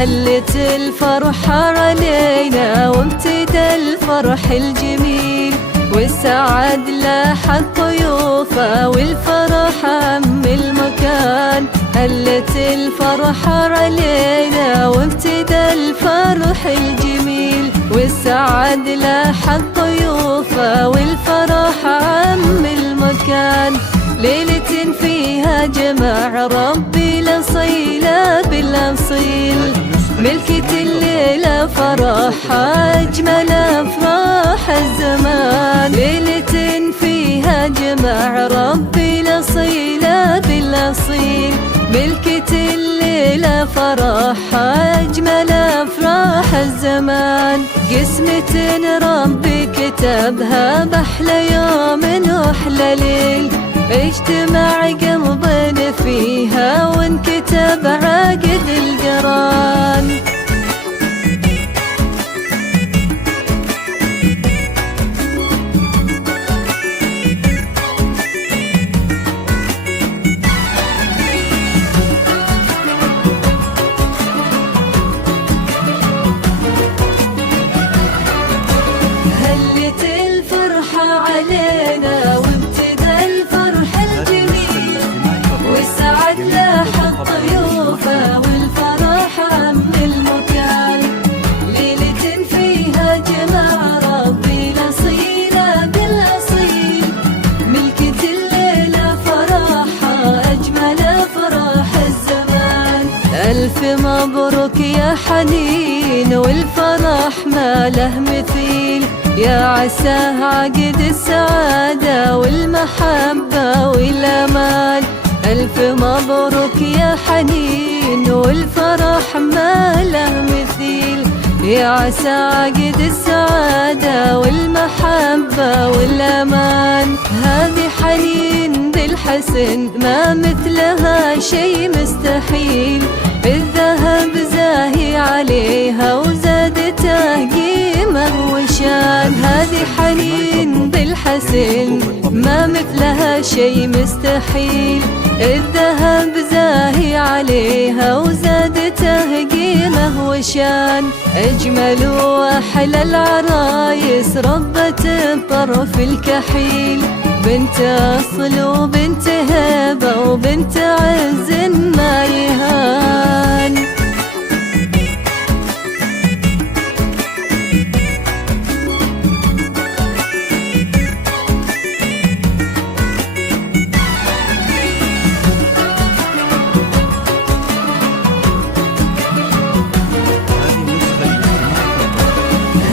هلت الفرحة علينا وامتدى الفرح الجميل، والسعد لاح الضيوفة والفرح عم المكان. هلت الفرحة علينا وامتدى الفرح الجميل، والسعد لاح الضيوفة والفرح عم المكان. ليلة فيها جمع ربي الأصيلة بالأصيل، ملكة الليلة فرحها أجمل أفراح الزمان. ليلة فيها جمع ربي الأصيلة بالأصيل، ملكة الليلة فرحها أجمل أفراح الزمان. قسمة ربي كتبها بأحلى يوم وأحلى ليل، اجتمع قلبنا فيها وانكتب عقد القران. هلت الفرحة علينا وابتدى الفرح الجميل، والسعد لاح الضيوفة والفرح عم المكان. ليلة فيها جمع ربي الأصيلة بالأصيل، ملكة الليلة فرحها أجمل فرح الزمان. ألف مبروك يا حنين والفرح ما له مثيل، يا عساه عقد السعادة والمحبة والأمان. ألف مبروك يا حنين والفرح ما له مثيل، يا عسى عقد السعادة والمحبة والأمان. هذه حنين بالحسن ما مثلها شي مستحيل، الذهب زاهي عليها وزادته قيمة وشان. هذه حنين بالحسن ما مثلها شي مستحيل، الذهب زاهي عليها وزادته قيمة وشان. أجمل وأحلى العرايس ربة الطرف الكحيل، بنت أصل وبنت هبة وبنت عز ما يهان.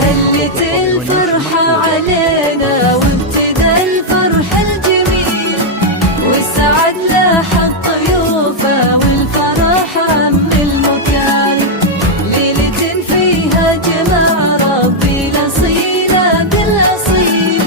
هلت الفرحة علينا وابتدى الفرح الجميل، والسعد لاح الضيوفة والفرح عم المكان. ليلة فيها جمع ربي الأصيلة بالأصيل،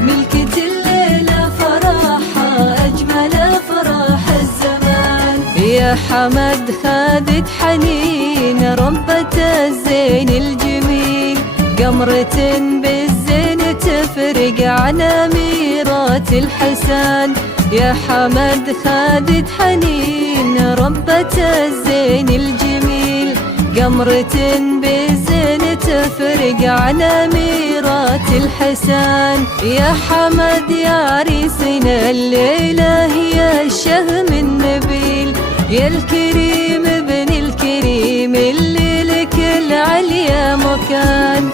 ملكة الليلة فرحها أجمل فرح الزمان. يا حمد خادت حنين ربة الزين الجميل، قمرة بالزين تفرق عن أميرات الحسان. يا حمد خادت حنين ربة الزين الجميل، قمرة بالزين تفرق عن أميرات الحسان. يا حمد يا عريسنا الليلة هي الشهم النبيل، يا الكريم ابن الكريم اللي لك العليا مكان.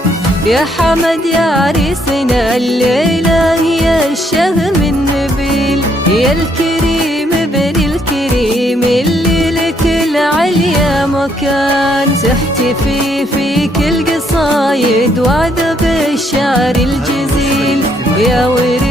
يا حمد يا عريسنا الليلة هي الشهم النبيل، يا الكريم ابن الكريم اللي لك العليا مكان. تحتفي فيك القصايد وعذب الشعر الجزيل، يا وريد